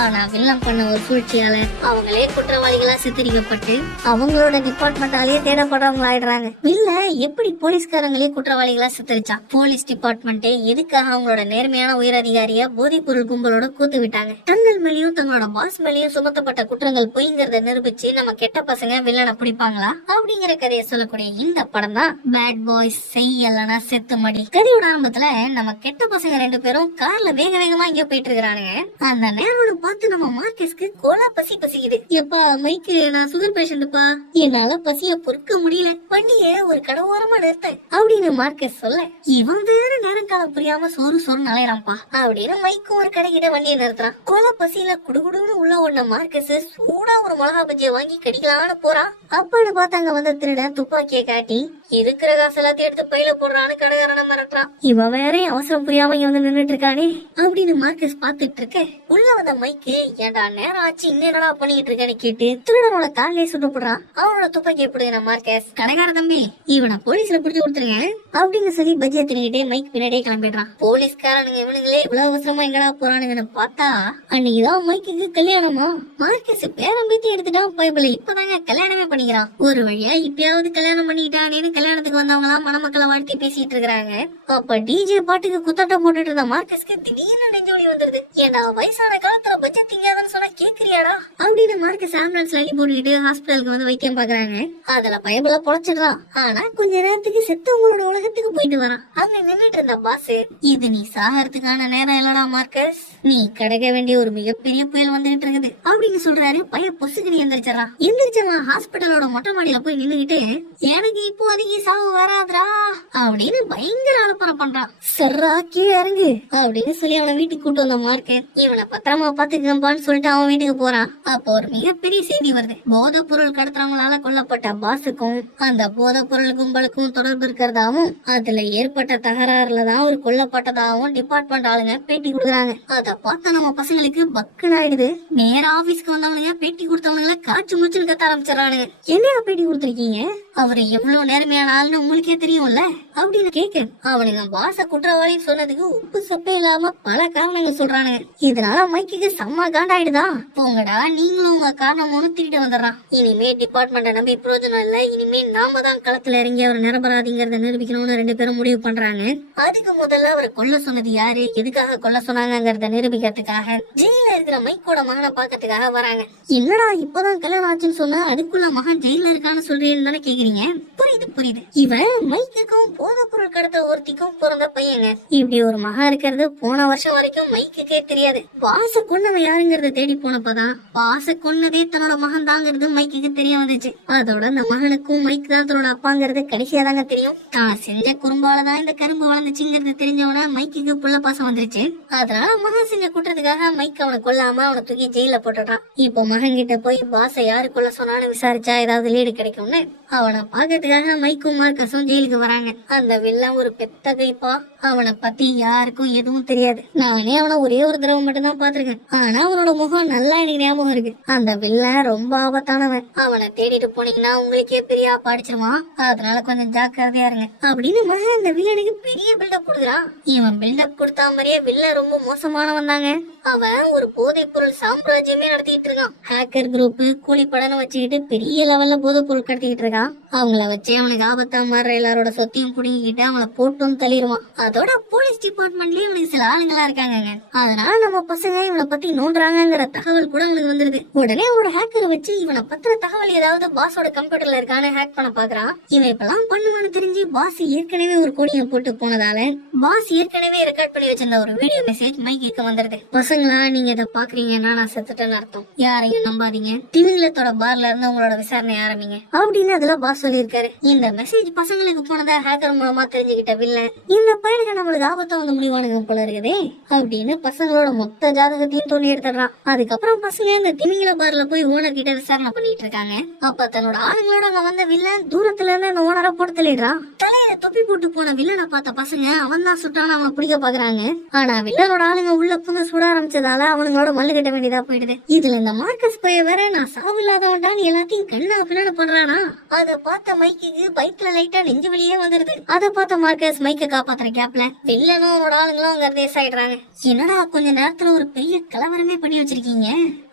ஆனா வில்லன் பண்ண ஒரு சூழ்ச்சியால அவங்களே குற்றவாளிகளா சித்தரிக்கப்பட்டு அவங்களோட டிபார்ட்மெண்டாலேயே தேடப்படுறவங்க ஆயிடுறாங்க. வில்ல எப்படி போலீஸ்காரங்களே குற்றவாளிகளா சித்தரிச்சான்? போலீஸ் டிபார்ட்மெண்ட் எதுக்காக அவங்களோட நேர்மையான உயர் அதிகாரியா போதைப் பொருள் கும்பலோட கூத்து விட்டாங்க? தங்கள் மேலேயும் தங்களோட பாஸ் மேலேயும் சுமத்தப்பட்ட குற்றங்கள் பொய்ங்கிறத நிரூபிச்சு நம்ம கெட்ட பசங்க வில்லனை பிடிப்பாங்களா அப்படிங்கிற கதையை சொல்லக்கூடிய இந்த படம் தான் பேட் பாய்ஸ் செய்யலனா செத்து மடி. கதையோட ஆரம்பத்துல நம்ம கெட்ட பசங்க 2 பேரும் கார்ல வேக வேகமா இங்க போயிட்டு இருக்கானுங்க. அந்த நேரோட பார்த்து நம்ம மார்க்கஸ்க்கு கோலா பசிக்குது. எப்பா மைக்கு, நான் சுகர் பேஷண்ட்ப்பா, என்னால பசிய பொறுக்க முடியல, வண்டிய ஒரு கடவோரமா நிறுத்த அப்படின்னு மார்க்கஸ் சொல்ல, இவன் வேற நேரம் காலம் புரியாம சோறு நலையறான்ப்பா அப்படின்னு மைக்கு ஒரு கடைக்கிட்ட வண்டியை நிறுத்துறான். கோலா பசியில குடுகுடுன்னு உள்ள ஒண்ண மார்க்கஸ் சூடா ஒரு மிளகா பஜ்ஜியை வாங்கி கடிக்கலான்னு போறான். அப்பான்னு பார்த்தாங்க வந்த திருடன் துப்பாக்கியை காட்டி இருக்கிற காசு எல்லாத்தையும் எடுத்து பையில போடுறான்னு கடைக்காரன மிரட்டுறான். இவன் வேற அவசரம் புரியாம இங்க வந்து நின்னுட்டு இருக்கானே அப்படின்னு மார்க்கஸ் பாத்துட்டு இருக்க, உள்ள வந்த மைக்கு ஏண்டா நேரம் ஆச்சு இன்னும் என்னடா பண்ணிட்டு இருக்கேன்னு கேட்டு திருடனோட காலையே சுட்டு போடுறான். அவனோட துப்பாக்கி எப்படி மார்க்கஸ், கடைக்கார தம்பி இவனை போலீஸ்ல பிடிச்சு கொடுத்துருங்க அப்படின்னு சொல்லி பஜ்ஜியை தின்னுகிட்டே மைக் பின்னாடியே கிளம்பிடுறான். போலீஸ்காரனுங்க இவனுங்களே இவ்வளவு அவசரமா எங்கடா போறானுங்கன்னு பார்த்தா அன்னைக்குதான் மைக்கு கல்யாணமா. மார்க்கஸ் பேரம்பேத்தி எடுத்துட்டான். பைபிள் இப்பதாங்க கல்யாணமே பண்ணிக்கிறான். ஒரு வழியா இப்பயாவது கல்யாணம் பண்ணிக்கிட்டானேன்னு கல்யாணத்துக்கு வந்தவங்க எல்லாம் மணமக்களை வாழ்த்தி பேசிட்டு இருக்காங்க. அப்ப டிஜே பாட்டுக்கு குத்தாட்டம் போட்டுட்டு இருந்த மார்க்கஸ்க்கு திடீர்னு நெஞ்சோடி வந்துருது. ஏண்டா வயசான காலத்துல பச்சை திங்காதன்னு சொன்னா கேக்குறியாடா அப்படின்னு மார்க்கஸ் ஆம்புலன்ஸ்ல அள்ளி போட்டுக்கிட்டு ஹாஸ்பிட்டலுக்கு வந்து வைக்கம் பாக்குறாங்க. அதுல பயபுல பொழைச்சிடுறான். ஆனா கொஞ்ச நேரத்துக்கு செத்தவங்களோட உலகத்துக்கு போயிட்டு வரான். அங்க நின்னுட்டு இருந்த பாஸ், இது நீ சாகறதுக்கான நேரம் இல்லடா மார்க்கஸ், நீ கடக்க வேண்டிய ஒரு மிகப்பெரிய புயல் வந்துகிட்டு இருக்குது அப்படின்னு சொல்றாரு. பைய பொசுக்கடி எந்திரிச்சிடறான். எந்திரிச்சவன் ஹாஸ்பிட்டலோட மொட்டை மாடியில போய் நின்னுகிட்டு, எனக்கு இப்போ அதிக சாவு வராதுரா அப்படின்னு பயங்கர ஆலப்பறம் பண்றான். சர்ரா கீழே இறங்கு அப்படின்னு சொல்லி அவனை வீட்டுக்கு கூட்டு வந்த மார்க்கு இவனை பத்திரமா பாத்துக்கப்பான்னு சொல்லிட்டு அவன் வீட்டுக்கு போறான். அப்போ ஒரு மிகப்பெரிய செய்தி வருது. போதை பொருள் கடத்துறவங்களால கொல்லப்பட்ட பாஸுக்கும் அந்த போதை பொருள் கும்பலுக்கும் தொடர்பு இருக்கிறதாவும் அதுல ஏற்பட்ட தகராறுலதான் ஒரு கொல்லப்பட்டதாகவும் டிபார்ட்மெண்ட் ஆளுங்க பேட்டி கொடுக்குறாங்க. அத பார்த்தா நம்ம பசங்களுக்கு பக்குன்னு ஆயிடுது. நேர ஆபீஸ்க்கு வந்தவனுங்க பேட்டி கொடுத்தவனுங்கள காய்ச்சி மூச்சுன்னு கத்த ஆரம்பிச்சிடறானுங்க. என்னையா பேட்டி கொடுத்துருக்கீங்க, அவரு எவ்வளவு நேர்மையான ஆளுன்னு உங்களுக்கே தெரியும்ல அப்படின்னு கேட்க, அவனுங்க பாச குற்றவாளின்னு சொன்னதுக்கு உப்பு சப்பே இல்லாம பல காரணங்கள் சொல்றானுங்க. இதனால மைக்கு செம்ம காண்டாயிடுதா. போங்கடா நீங்களும் உங்க காரணம் திருட்டு வந்துடுறான். இனிமே டிபார்ட்மெண்ட நம்பி பிரயோஜனம் இல்ல, இனிமே நாம தான் களத்துல இறங்கி அவர் நிரபராதிங்கிறத நிரூபிக்கணும்னு 2 பேரும் முடிவு பண்றாங்க. அதுக்கு முதல்ல அவரை கொல்ல சொன்னது யாரு, எதுக்காக கொல்ல சொன்னாங்கிறத நிரூபிக்கிறதுக்காக ஜெயில இருக்கிற மைக்கோட மகனை பாக்கிறதுக்காக வராங்க. என்னடா இப்பதான் கல்யாணம் ஆச்சுன்னு சொன்னா அதுக்குள்ள மகன் ஜெயில இருக்கான்னு சொல்றீங்கன்னு தானே கேக்குறீங்க. புரியுது. இவன் மைக்குக்கும் போதை பொருள் கடத்த ஒருத்திக்கும் பிறந்த பையங்க. இப்படி ஒரு மகன் இருக்கிறது போன வருஷம் வரைக்கும் மைக்குக்கே தெரியாது. பாச கொன்னவன் யாருங்கறத தேடி போனப்பதான் பாச கொன்னதே தன்னோட மகன் தாங்கிறது மைக்கு தெரிய வந்துச்சு. அதோட அந்த மகனுக்கும் மைக்கு தான் தன்னோட அப்பாங்கிறது கடைசியா தாங்க தெரியும். தான் செஞ்ச குறும்பாலதான் இந்த கரும்பு வளர்ந்துச்சுங்கிறது தெரிஞ்சவன மைக்கு புள்ள பாசம் வந்துருச்சு. அதனால மகன் செஞ்ச குற்றத்துக்காக மைக்கு அவனை கொல்லாம அவனை தூக்கி ஜெயில போட்டுட்டான். இப்போ மகன் கிட்ட போய் பாச யாரு கொல்ல சொன்னான்னு விசாரிச்சா ஏதாவது லீடு கிடைக்கும்னு அவனை பாக்கிறதுக்காக மைக்கும் மார்க்கஸும் ஜெயிலுக்கு வராங்க. அந்த வில்லன் ஒரு பெத்த கைப்பா. அவனை பத்தி யாருக்கும் எதுவும் தெரியாது. நானே அவனை ஒரே ஒரு தடவை மட்டும் தான் பாத்திருக்கேன். ஆனா அவனோட முகம் நல்லா எனக்கு ஞாபகம் இருக்கு. அந்த வில்லன் ரொம்ப ஆபத்தானவன். அவனை தேடிட்டு போனீங்கன்னா உங்களுக்கே பெரிய ஆப்பா அடிச்சிருவான். அதனால கொஞ்சம் ஜாக்கிரதையா இருங்க அப்படின்னு மகன் அந்த வில்லனுக்கு பெரிய பில்டப் கொடுக்குறான். இவன் பில்டப் கொடுத்தா மாதிரியே வில்லன் ரொம்ப மோசமானவன் தாங்க. அவன் ஒரு போதைப் பொருள் சாம்ராஜ்யமே நடத்திட்டு இருக்கான். ஹேக்கர் குரூப் கூலிப்படன்னு வச்சுக்கிட்டு பெரிய லெவல்ல போதைப் பொருள் கடத்திக்கிட்டு இருக்கான். அவங்கள வச்சு அவனுக்கு ஆபத்தா மாறுற எல்லாரோட சொத்தையும் புடுங்கிக்கிட்டு அவங்கள போட்டும் தள்ளிடுவான். அதோட போலீஸ் டிபார்ட்மெண்ட்லயே இவனுக்கு சில ஆளுங்களா இருக்காங்க. அதனால நம்ம பசங்க இவனை பத்தி நோண்டுறாங்கிற தகவல் கூட அவனுக்கு வந்துருது. உடனே அவனோட ஹேக்கரை வச்சு இவனை பத்திர தகவல் ஏதாவது பாஸோட கம்ப்யூட்டர்ல இருக்கான்னு ஹேக் பண்ண பாக்குறான். இவன் இப்பெல்லாம் பண்ணுவான்னு தெரிஞ்சு பாஸ் ஏற்கனவே ஒரு கோடியை போட்டு போனதால பாஸ் ஏற்கனவே ரெக்கார்ட் பண்ணி வச்சிருந்த ஒரு வீடியோ மெசேஜ் மைக்கு வந்துருது. பசங்களா நீங்க இதை பாக்குறீங்கன்னா நான் செத்துட்டேன்னு அர்த்தம். யாரையும் நம்பாதீங்க, திமிங்கலத்தோட பார்ல இருந்து உங்களோட விசாரணை ஆரம்பிங்க அப்படின்னு அதுல பாஸ் சொல்லியிருக்காரு. இந்த மெசேஜ் பசங்களுக்கு போனதா ஹேக்கர் மூலமா தெரிஞ்சுக்கிட்ட வில்லன் இந்த பையனுக்கு நம்மளுக்கு ஆபத்தா வந்து முடிவானுங்க போல இருக்குதே அப்படின்னு பசங்களோட மொத்த ஜாதகத்தையும் தோண்டி எடுத்துடுறான். அதுக்கப்புறம் பசங்க இந்த திமிங்கல பார்ல போய் ஓனர் கிட்ட விசாரணை பண்ணிட்டு இருக்காங்க. அப்ப தன்னோட ஆளுங்களோட அங்க வந்த வில்லன் தூரத்துல இருந்து அந்த ஓனரை போட்டு தள்ளிடுறான். தலையில தொப்பி போட்டு போன வில்லனை பார்த்த பசங்க அவன் தான் சுட்டான அவனை பிடிக்க பாக்குறாங்க. ஆனா வில்லனோட ஆளுங்க உள்ள புண்ணு சுட ஆரம்பிச்சதால அவனுங்களோட மல்லு கட்ட வேண்டியதா போயிடுது. இதுல இந்த மார்க்கஸ் பைய வேற நான் சாவு இல்லாதவன்டான் எல்லாத்தையும் கண்ணா பின்னாடி பண்றானா. அத பார்த்த மைக்கு பைக்ல லைட்டா நெஞ்சு வெளியே வந்துருது. அத பார்த்த மார்க்கஸ் மைக்க காப்பாத்துற கேப்ல வில்லனும் அவனோட ஆளுங்களும் அங்க ரேஸ் ஆயிடுறாங்க. என்னடா கொஞ்ச நேரத்துல ஒரு பெரிய கலவரமே பண்ணி வச்சிருக்கீங்க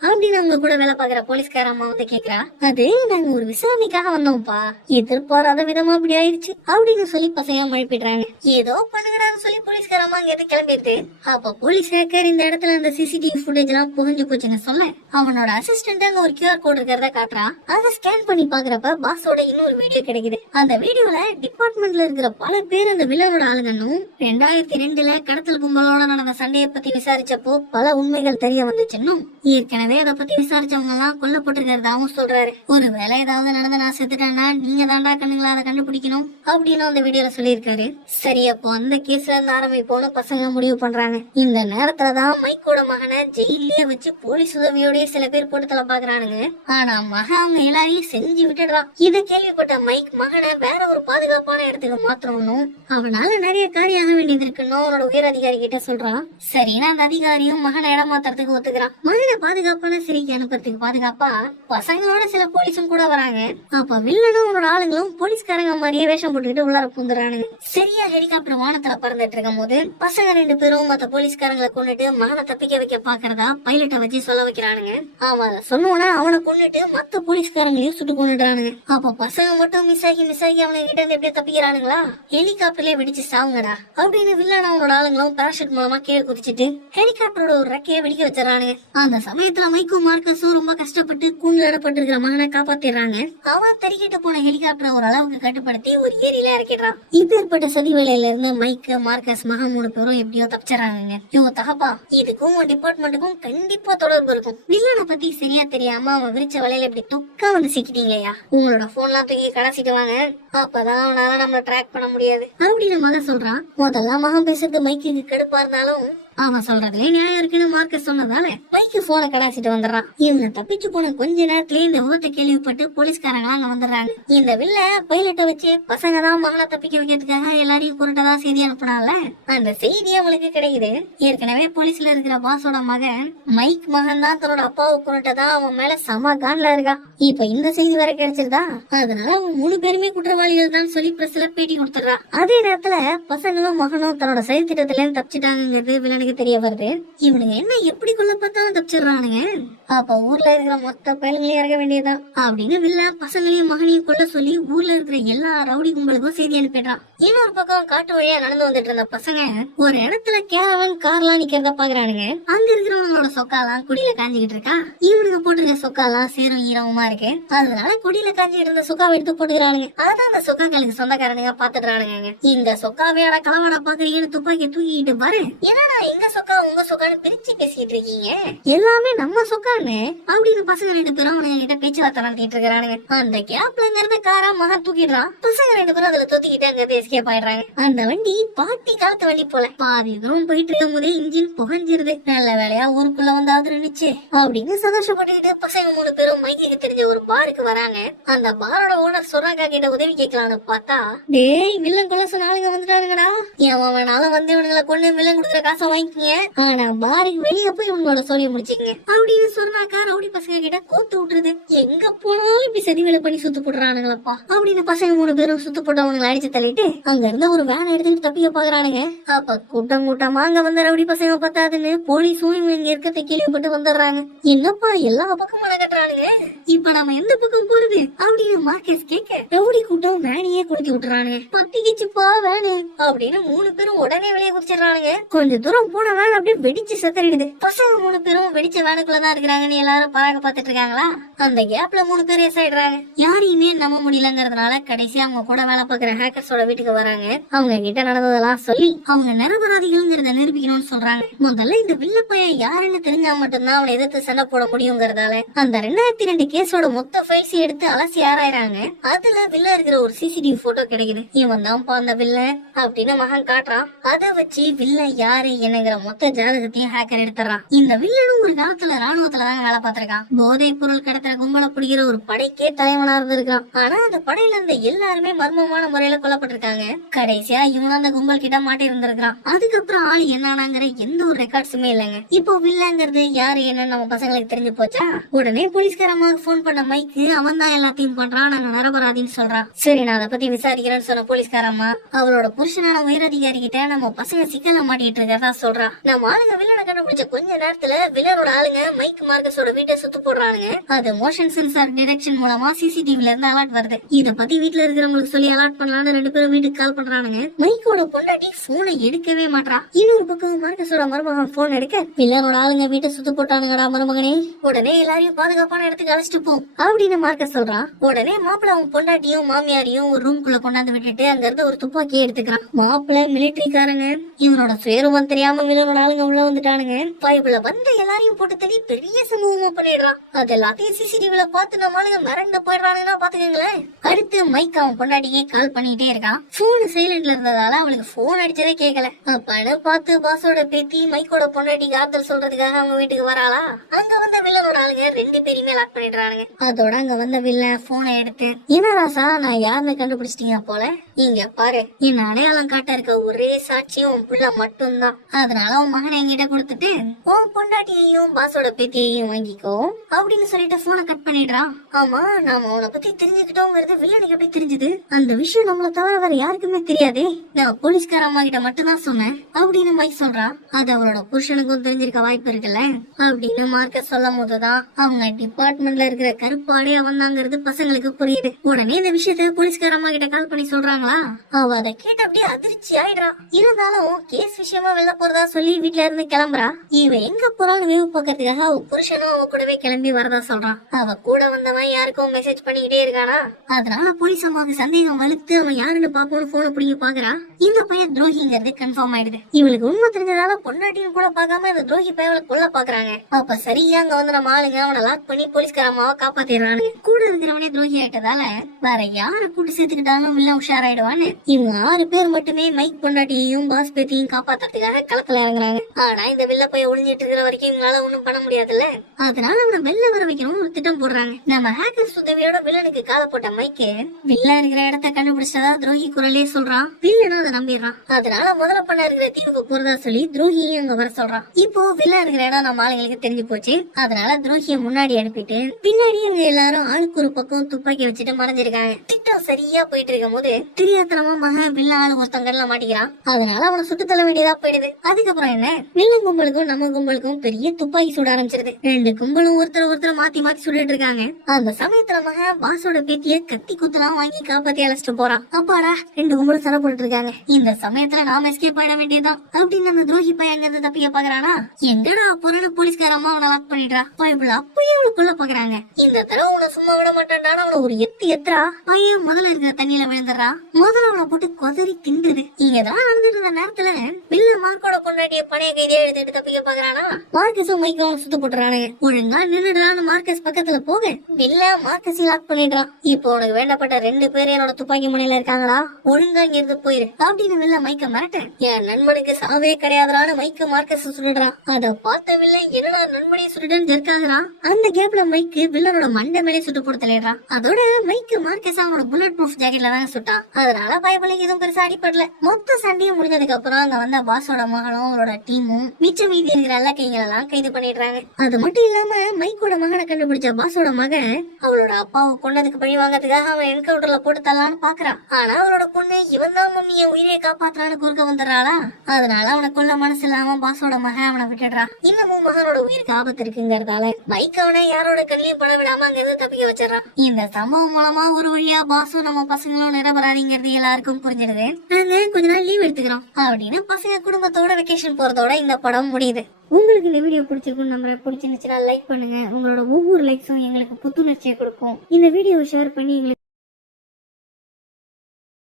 அப்படின்னு அவங்க கூட வேலை பாக்குற போலீஸ்கார அம்மா வந்து கேக்குறா. அது நாங்க ஒரு விசாரணைக்காக வந்தோம்ப்பா, எதிர்பாராத விதமா அப்படி ஆயிடுச்சு அப்படின்னு சொல்லி பசங்க மழுப்பிடுறாங்க. ஏதோ பண்ணுங்கடான்னு சொல்லி போலீஸ்கார அம்மா அங்க இருந்து கிளம்பிடுது. அப்ப போலீஸ் ஹேக்கர் இந்த இடத்துல அந்த சிசிடிவி ஃபுட்டேஜ் எல்லாம் புகஞ்சு போச்சுன்னு சொல்ல அவனோட அசிஸ்டன்ட் அங்க ஒரு QR கோட் இருக்கிறத காட்டுறான். அதை ஸ்கேன் பண்ணி பாக்குறப்ப பாஸோட இன்னொரு வீடியோ கிடைக்குது. அந்த வீடியோல டிபார்ட்மெண்ட்ல இருக்கிற பல பேர் அந்த வில்லனோட ஆளுங்கன்னும் 2002 கடத்தல் கும்பலோட நடந்த சண்டையை பத்தி விசாரிச்சப்போ பல உண்மைகள் தெரிய வந்துச்சுன்னும் ஏற்கனவே அதை பத்தி விசாரிச்சவங்க எல்லாம் கொல்லப்பட்டிருக்கிறதாவும் சொல்றாரு. ஒருவேளை ஏதாவது நடந்து நான் செத்துட்டேன்னா நீங்க தாண்டா கண்ணுங்களா அதை கண்டுபிடிக்கணும் அப்படின்னு அந்த வீடியோல சொல்லியிருக்காரு. சரி, அப்போ அந்த கேஸ்ல இருந்து ஆரம்பிப்போன்னு பசங்க முடிவு பண்றாங்க. இந்த நேரத்துலதான் மைக்கோட மகனை ஜெயிலே வச்சு போலீஸ் உதவியோடய சில பேர் போட்டு தலை பாக்குறானுங்க. ஆனா மகன் அவங்க எல்லாரையும் செஞ்சு விட்டுடுறான். இதை கேள்விப்பட்ட மைக் மகனை வேற ஒரு பாதுகாப்பான இடத்துக்கு மாத்தணும், அவனால நிறைய காரியம் ஆக வேண்டியது இருக்குன்னு அவனோட உயர் அதிகாரி கிட்ட சொல்றான். சரின்னா அந்த அதிகாரியும் மகனை இடம் மாத்துறதுக்கு ஒத்துக்கிறான். மகனை பாதுகாப்பான சிறைக்கு அனுப்புறதுக்கு பாதுகாப்பா பசங்களோட சில போலீஸும் கூட வராங்க. அப்ப வில்லனும் அவனோட ஆளுங்களும் போலீஸ்காரங்க மாதிரியே வேஷம் போட்டுக்கிட்டு உள்ளார பூந்துறானுங்க. சரியா ஹெலிகாப்டர் வானத்துல பறந்துட்டு இருக்கும் போது பசங்க 2 பேரும் மத்த போலீஸ்காரங்களை கொண்டுட்டு மகனை தப்பிக்க வைக்க பாக்குறதா பைலட்டை வச்சு சொல்ல வைக்கிறானுங்க. அவன் சொன்னோன்னா அவனை கொண்டுட்டு மத்த போலீஸ்காரங்களையும் சுட்டு கொண்டுடுறானுங்க. அப்ப பசங்க மட்டும் மிஸ் ஆகி அவனை கிட்ட இருந்து எப்படியே தப்பிக்கிறானுங்களா. ஹெலிகாப்டர்லயே வெடிச்சு சாவுங்கடா அப்படின்னு வில்லன் அவனோட ஆளுங்களும் பேராஷூட் மூலமா கீழே குதிச்சுட்டு ஹெலிகாப்டரோட ஒரு ரெக்கையை வெடிக்க வச்சிடறானுங்க. அந்த சமயத்துல மைக்கும் மார்க்கஸும் ரொம்ப கஷ்டப்பட்டு கூண்டுல இடப்பட்டிருக்கிற மகனை காப்பாத்திடுறாங்க. அவன் தறிக்கிட்டு போன ஹெலிகாப்டரை ஒரு அளவுக்கு கட்டுப்படுத்தி ஒரு ஏரியில இறக்கிடுறான். இப்பேற்பட்ட சதி வேலையில இருந்து மைக், மார்க்கஸ், மகன் 3 பேரும் எப்படியோ தப்பிச்சிடறாங்க. இவங்க தகப்பா இதுக்கும் டிபார்ட்மெண்ட்டுக்கும் கண்டிப்பா தொடர்பு இருக்கும். வில்லனை பத்தி சரியா தெரியாம அவன் விரிச்ச வலையில இப்படி தொக்கா வந்து சிக்கிட்டீங்கயா, உங்களோட போன்லாம் தூக்கி கடாசிட்டு வாங்க, அப்பதான் அவனால நம்மள ட்ராக் பண்ண முடியாது அப்படின்னு மகன் சொல்றான். முதல்ல மகன் பேசுறது மைக்கு கடுப்பா இருந்தாலும் அவன் சொல்றதுல நியாயம் இருக்குன்னு மார்க்கஸ் சொன்னதால மைக்கு போனை கடாசிட்டு வந்துடுறான். இவங்க தப்பிச்சு போன கொஞ்ச நேரத்திலேயே இந்த விபத்தை கேள்விப்பட்டு போலீஸ்காரங்க அங்க வந்துடுறாங்க. இந்த வில்ல பைலட்டை வச்சு பசங்க தான் மகனை தப்பிக்க வைக்கிறதுக்காக எல்லாரையும் புரட்டதா செய்தி அனுப்புனால அந்த செய்தி அவளுக்கு கிடைக்குது. ஏற்கனவே போலீஸ்ல இருக்கிற பாஸோட மகன் மைக் மகன் தான் தன்னோட அப்பாவை புரட்டதா அவன் மேல சம கான்ல இருக்கா. இப்ப இந்த செய்தி வேற கிடைச்சிருதா, அதனால அவன் 3 பேருமே குற்றவாளிகள் தான் சொல்லி பிரஸ்ல பேட்டி கொடுத்துடுறா. அதே நேரத்துல பசங்களும் மகனும் தன்னோட செயல் திட்டத்துல இருந்து தப்பிச்சிட்டாங்கிறது வில்லனுக்கு தெரிய வருது. இவனுங்க என்ன எப்படி கொல்ல பார்த்தாலும் தப்பிச்சிடுறானுங்க, அப்ப ஊர்ல இருக்கிற மொத்த பயலுங்களையும் இறக்க வேண்டியதான் அப்படின்னு வில்ல பசங்களையும் மகனையும் கொல்ல சொல்லி ஊர்ல இருக்கிற எல்லா ரவுடி கும்பலுக்கும் செய்தி அனுப்பிடுறான். இன்னொரு பக்கம் காட்டு வழியா நடந்து வந்துட்டு இருந்த பசங்க ஒரு இடத்துல கேரவன் கார்லாம் நிக்கிறத பாக்குறானுங்க. அங்க இருக்கிறவங்களோட சொக்காலாம் குடியில காஞ்சிக்கிட்டு இருக்கா. இவனுக்கு போட்டிருக்க சொக்காலாம் சேரும் ஈரமா இருக்கு. அதனால குடியில காஞ்சிக்கிட்டு இருந்த சொக்காவை எடுத்து போட்டுக்கிறானுங்க. அதான் அந்த சொக்காக்களுக்கு சொந்தக்காரனுங்க பாத்துடுறானுங்க. இந்த சொக்காவையோட களவாட பாக்குறீங்கன்னு துப்பாக்கி தூக்கிட்டு பாரு, என்னடா எங்க சொக்கா உங்க சொக்கான்னு பிரிச்சு பேசிட்டு இருக்கீங்க, எல்லாமே நம்ம சொக்கான்னு அப்படின்னு பசங்க 2 பேரும் அவனுங்க கிட்ட பேச்சுவார்த்தை நடத்திட்டு இருக்கானுங்க. அந்த கேப்ல இருந்த காரா மகன் தூக்கிடுறான். பசங்க 2 பேரும் அதுல தொத்திக்கிட்டு அங்க எஸ்கேப் ஆயிடுறாங்க. அந்த வண்டி பாட்டி காலத்து வண்டி போல பாதி தூரம் போயிட்டு இருக்கும் போதே இன்ஜின் புகஞ்சிருது. நல்ல வேலையா ஊருக்குள்ள வந்தாவது இருந்துச்சு அப்படின்னு சந்தோஷப்பட்டுக்கிட்டு பசங்க 3 பேரும் மைக்கு தெரிஞ்ச ஒரு பாருக்கு வராங்க. அந்த பாரோட ஓனர் சொன்னாக்கா கிட்ட உதவி கேட்கலான்னு பார்த்தா, டேய் வில்லன் கொல்ல சொன்ன ஆளுங்க வந்துட்டானுங்கடா, எவன் வேணாலும் வந்து இவனுங்களை கொண்டு வில்லன் கொடுக்குற காசை வாங்கிக்கங்க, ஆனா பாருக்கு வெளியே போய் இவங்களோட சோழியை முடிச்சுங்க அப்படின்னு சொன்னாக்கா ரவுடி பசங்க கிட்ட கோத்து விட்டுருது. எங்க போனாலும் இப்படி சதி வேலை பண்ணி சுத்து போடுறானுங்களப்பா அப்படின்னு பசங்க 3 பேரும் சுத்து போட்டு அவனுங்களை அடிச்சு தள்ளிட்டு அங்க இருந்த ஒரு வேனை எடுத்துட்டு தப்பிக்க பாக்குறானுங்க. அப்ப கூட்டம் கூட்டமா அங்க வந்த ரவுடி பசங்க பத்தாதுன்னு போலீஸும் இவங்க இங்க இருக்கிறத கேள்விப்பட்டு வந்துடுறாங்க. என்னப்பா எல்லா பக்கமும் கட்டுறானுங்க, இப்ப நம்ம எந்த பக்கம் போறது அப்படின்னு மார்க்கஸ் கேட்க ரவுடி கூட்டம் வேனையே குடிச்சு விட்டுறானுங்க. பத்திக்கிச்சுப்பா வேனு அப்படின்னு 3 பேரும் உடனே வெளியே குடிச்சிடறானுங்க. கொஞ்ச தூரம் போன வேன் அப்படியே வெடிச்சு செத்தறிடுது. பசங்க 3 பேரும் வெடிச்ச வேனுக்குள்ளதான் இருக்கிறாங்கன்னு எல்லாரும் பாராக பாத்துட்டு இருக்காங்களா. அந்த கேப்ல 3 பேர் எஸ் ஆயிடுறாங்க. யாரையுமே நம்ப முடியலங்கிறதுனால கடைசி அவங்க கூட வேலை பாக்குற ஹேக்கர்ஸோட வீட்டுக்கு வராங்க. அவங்க கிட்ட நடந்ததெல்லாம் சொல்லி அவங்க நிரபராதிகள்ங்கிறத நிரூபிக்கணும்னு சொல்றாங்க. முதல்ல இந்த வில்ல பையன் யாருன்னு தெரிஞ்சா மட்டும்தான் அவனை எதிர்த்து சண்டை போட முடியுங்கிறதால அந்த 2002 கேஸோட மொத்த ஃபைல்ஸ் எடுத்து அலசி ஆராயறாங்க. அதுல வில்ல இருக்கிற ஒரு சிசிடிவி போட்டோ கிடைக்குது. இவன் தான்ப்பா அந்த வில்லன் அப்படின்னு மகன் காட்டுறான். அதை வச்சு வில்லன் யாரு என்னங்கிற மொத்த ஜாதகத்தையும் ஹேக்கர் எடுத்துறான். இந்த வில்லனும் ஒரு காலத்துல ராணுவத்துல தாங்க வேலை பார்த்திருக்கான். போதை பொருள் கடத்துற கும்பலை பிடிக்கிற ஒரு படைக்கே தலைவனா இருந்திருக்கான். ஆனா அந்த படையில இருந்த எல்லாருமே மர்மமான முறையில கொல்லப்பட்டிருக்காங்க. கடைசியா இவன் அந்த கும்பல் கிட்ட மாட்டி இருந்திருக்கான். அதுக்கப்புறம் ஆளு என்னானாங்கிற எந்த ஒரு ரெக்கார்ட்ஸுமே இல்லைங்க. இப்போ வில்லங்கிறது யாரு என்னன்னு நம்ம பசங்களுக்கு தெரிஞ்சு போச்சா? உடனே போலீஸ்காரமாக போன் பண்ண மைக்கு அவன் தான் எல்லாத்தையும் பண்றான், நாங்க நிரபராதின்னு சொல்றான். சரி நான் அதை பத்தி விசாரிக்கிறேன்னு சொன்ன போலீஸ்காரம்மா அவளோட புருஷனான உயரதிகாரி கிட்ட நம்ம பசங்க சிக்கல மாட்டிட்டு இருக்கிறதா சொல்றா. நம்ம ஆளுங்க வில்லனை கண்டுபிடிச்ச கொஞ்ச நேரத்துல வில்லனோட ஆளுங்க மைக் மார்க்கஸோட வீட்டை சுத்து போடுறானுங்க. அது மோஷன் சென்சார் டிடெக்ஷன் மூலமா சிசிடிவில இருந்து அலர்ட் வருது. இத பத்தி வீட்டுல இருக்கிறவங்களுக்கு சொல்லி அலர்ட் பண்ணலாம்னு 2 பேரும் வீட்டுக்கு கால் பண்றானுங்க. மைக்கோட பொண்டாட்டி போனை எடுக்கவே மாட்டா. இன்னொரு பக்கம் மார்க்கஸோட மருமகன் போன் எடுக்க வில்லனோட ஆளுங்க வீட்டை சுத்து போட்டானுங்கடா மருமகனே, உடனே எல்லாரையும் பாதுகாப்பான இடத்துக்கு அழைச்சிட்டு போ அப்படின்னு மார்க்கஸ் சொல்றான். உடனே மாப்பிள்ள அவன் பொண்டாட்டியும் மாமியாரையும் ஒரு ரூம்குள்ள கொண்டாந்து விட்டுட்டு அங்க இருந்து ஒரு துப்பாக்கி எடுத்துக்கிறான். மாப்பிள்ள மிலிட்டரிக்காரங்க, இவனோட சுயரூபம் தெரியாம வில்லனோட ஆளுங்க உள்ள வந்துட்டானுங்க. பைபிள வந்து எல்லாரையும் போட்டு தள்ளி பெரிய சம்பவமா பண்ணிடுறான். அது எல்லாத்தையும் சிசிடிவில பார்த்து நம்ம ஆளுங்க மிரண்டு போயிடுறானுங்கன்னா பாத்துக்கங்களேன். அடுத்து மைக் அவன் பொண்டாட்டியே கால் பண்ணிட்டே இருக்கான். போன் சைலண்ட்ல இருந்ததால அவளுக்கு போன் அடிச்சதே கேட்கல. அப்பன்னு பார்த்து பாஸோட பேத்தி மைக்கோட பொண்டாட்டிக்கு ஆறுதல் சொல்றதுக்காக அவங்க வீட்டுக்கு வராளா. அங்க வந்து வில்லனோட ஆளுங்க 2 பேருமே லாக் பண்ணிடுறானுங்க. அதோட அங்க வந்த வில்லன் போனை எடுத்து, என்ன ராசா நான் யாருன்னு கண்டுபிடிச்சிட்டீங்க போல, இங்க பாரு என் அடையாளம் காட்ட இருக்க ஒரே சாட்சியும் உன் புள்ள மட்டும்தான். அதனால உன் மகனை என்கிட்ட கொடுத்துட்டு உன் பொண்டாட்டியையும் பாஸோட பேத்தியையும் வாங்கிக்கோ அப்படின்னு சொல்லிட்டு போனை கட் பண்ணிடுறான். ஆமா நாம அவனை பத்தி தெரிஞ்சுக்கிட்டோங்கிறது வில்லனுக்கு எப்படி தெரிஞ்சது? அந்த விஷயம் நம்மள தவிர வேற யாருக்குமே தெரியாதே. நான் போலீஸ்கார அம்மா கிட்ட மட்டும் தான் சொன்னேன் அப்படின்னு மைக் சொல்றான். அது அவளோட புருஷனுக்கும் தெரிஞ்சிருக்க வாய்ப்பு இருக்குல்ல அப்படின்னு மார்க்க சொல்லும் போதுதான் அவங்க டிபார்ட்மெண்ட்ல இருக்கிற கருப்பாடே வந்தாங்கிறது பசங்களுக்கு புரியுது. உடனே இந்த விஷயத்த போலீஸ்கார அம்மா கிட்ட கால் பண்ணி சொல்றாங்களா. அவ அதை கேட்டு அப்படியே அதிர்ச்சி ஆயிடுறா. இருந்தாலும் கேஸ் விஷயமா வெளில போறதா சொல்லி வீட்டுல இருந்து கிளம்புறா. இவ எங்க போறான்னு வியூ பாக்கிறதுக்காக அவ புருஷனும் அவ கூடவே கிளம்பி வரதா சொல்றான். அவ கூட வந்தவன் யாருக்கும் மெசேஜ் பண்ணிக்கிட்டே இருக்கானா. அதனால போலீஸ் அம்மாவுக்கு சந்தேகம் வலுத்து அவன் யாருன்னு பாப்போம்னு போன பிடிங்க பாக்குறா. இந்த பையன் துரோகிங்கிறது கன்ஃபார்ம் ஆயிடுது. இவளுக்கு உண்மை தெரிஞ்சதால பொண்டாட்டியும் கூட பாக்காம இந்த துரோகி பையனை கொல்ல பாக்குறாங்க. அப்ப சரியா அங்க வந்து நம்ம ஆளுங்க அவனை லாக் பண்ணி போலீஸ்கார அம்மாவை காப்பாத்திடுறானு. கூட இருக்கிறவனே துரோகி ஆயிட்டதால வேற யார கூட்டு சேர்த்துக்கிட்டாலும் இல்ல உஷாராயிடுவான்னு இவங்க 6 பேர் மட்டுமே மைக் பொண்டாட்டியையும் பாஸ் பேத்தியும் காப்பாத்துறதுக்காக களத்துல இறங்குறாங்க. ஆனா இந்த வில்ல போய் ஒளிஞ்சிட்டு இருக்கிற வரைக்கும் இவங்களால ஒண்ணும் பண்ண முடியாதுல்ல. அதனால அவனை வெளில வர வைக்கணும்னு ஒரு திட்டம் போடுறாங்க. நம்ம ஹேக்கர்ஸ் உதவியோட வில்லனுக்கு கால போட்ட மைக்கு வில்ல இருக்கிற இடத்த கண்டுபிடிச்சதா துரோகி குரலே சொல்றான். வில்லனும் அதை நம்பிடுறான். அதனால முதல்ல பண்ண இருக்கிற தீவுக்கு போறதா சொல்லி துரோகியும் அங்க வர சொல்றான். இப்போ வில்ல இருக்கிற இடம் நம்ம ஆளுங்களுக்கு தெரிஞ்சு போச்சு. அதனால துரோகிய முன்னாடி அனுப்பிட்டு பின்னாடி இவங்க எல்லாரும் ஆளுக்கு ஒரு பக்கம் துப்பாக்கி வச்சுட்டு மறைஞ்சிருக்காங்க. திட்டம் சரியா போயிட்டு இருக்கும் போது தெரியாதனமா மகன் வில்ல ஆளு ஒருத்தங்கள்ல மாட்டிக்கிறான். அதனால அவனை சுட்டு தள்ள வேண்டியதா போயிடுது. அதுக்கப்புறம் என்ன, வில்ல கும்பலுக்கும் நம்ம கும்பலுக்கும் பெரிய துப்பாக்கி சுட ஆரம்பிச்சிருது. 2 கும்பலும் ஒருத்தர் மாத்தி மாத்தி சுட்டுட்டு இருக்காங்க. அந்த சமயத்துல மகன் பாஸோட பேத்திய கத்தி குத்துலாம் வாங்கி காப்பாத்தி அழைச்சிட்டு போறான். அப்பாடா 2 கும்பலும் சண்டை போட்டு இருக்காங்க. இந்த சமயத்துல நாம எஸ்கேப் ஆயிட வேண்டியதுதான் அப்படின்னு அந்த துரோகி பையன் அங்க தப்பிக்க பாக்குறானா. எங்கடா போறன்னு போலீஸ்கார அம்மா அவனை லாக் பண்ணிடுறா. பைபிள் அப்பயே அவளுக்குள்ள பாக்குறாங்க. இந்த தடவை அவனை சும்மா விட மாட்டான்டா. அவனை ஒரு எத்துறா. பையன் முதல்ல இருக்கிற தண்ணியில விழுந்துடுறா. முதல்ல அவனை போட்டு கொதறி திண்டுது. இங்கதான் நடந்துட்டு இருந்த நேரத்துல வில்ல மார்க்கோட பொண்டாட்டிய பணைய கைதியா எடுத்துட்டு தப்பிக்க பாக்குறானா. மார்க்கஸும் மைக்கும் சுத்து போட்டுறானுங்க. ஒழுங்கா நின்னுடுறான்னு மார்க்கஸ் பக்கத்துல போக வில்ல மார்க்கஸை லாக் பண்ணிடுறான். இப்போ உனக்கு வேண்டப்பட்ட 2 பேர் என்னோட துப்பாக்கி முனையில இருக்காங்களா, ஒழுங்கா இங்க இருந்து போயிரு அப்படின்னு வில்ல மைக்க மிரட்ட, என் நண்பனுக்கு சாவே கிடையாதுறான்னு மைக்க மார்க்கஸ் சுடுறான். அத பார்த்த வில்ல என்னடா நண்பனையும் சுட்டுன்னு ஜெர்க்காகிறான். அந்த கேப்ல மைக்கு வில்லனோட மண்டை மேலே சுட்டு போட்டு தள்ளிடுறான். அதோட மைக்கு மார்க்கஸ் அவனோட புல்லட் ப்ரூஃப் ஜாக்கெட்ல தான் சுட்டான். அதனால பயபலைக்கு எதுவும் பெருசா அடிப்படல. மொத்த சண்டையும் முடிஞ்சதுக்கு அப்புறம் அங்க வந்த பாஸோட மகனும் அவளோட டீமும் மிச்ச மீதி இருக்கிற எல்லா கைங்களெல்லாம் கைது பண்ணிடுறாங்க. அது மட்டும் இல்லாம மைக்கோட மகனை கண்டுபிடிச்ச பாஸோட மகன் அவளோட அப்பாவை கொண்டதுக்கு பழி வாங்கறதுக்காக அவன் என்கவுண்டர்ல போட்டு தரலான்னு பாக்குறான். ஆனா அவளோட பொண்ணு இவன் தான் மம்மிய உயிரை காப்பாத்துறான்னு குறுக்க வந்துடுறாளா. அதனால அவனை கொல்ல மனசு இல்லாம பாஸோட மகன் அவனை விட்டுடுறான். இன்னமும் மகனோட உயிருக்கு ஆபத்து இருக்குங்கிறதால மைக் அவனை யாரோட கண்ணிலையும் பட விடாம அங்க இருந்து தப்பிக்க வச்சிடறான். இந்த சம்பவம் மூலமா ஒரு வழியா பாஸும் நம்ம பசங்களும் நிரபராதிங்கிறது எல்லாருக்கும் புரிஞ்சிடுது. நாங்க கொஞ்ச நாள் லீவ் எடுத்துக்கிறோம் அப்படின்னு பசங்க குடும்பத்தோட வெக்கேஷன் போறதோட இந்த படம் முடியுது. உங்களுக்கு இந்த வீடியோ பிடிச்சிருக்கும் நம்ம பிடிச்சிருந்துச்சுன்னா லைக் பண்ணுங்க. உங்களோட ஒவ்வொரு லைக்ஸும் எங்களுக்கு புத்துணர்ச்சியை கொடுக்கும். இந்த வீடியோவை ஷேர் பண்ணி எங்களுக்கு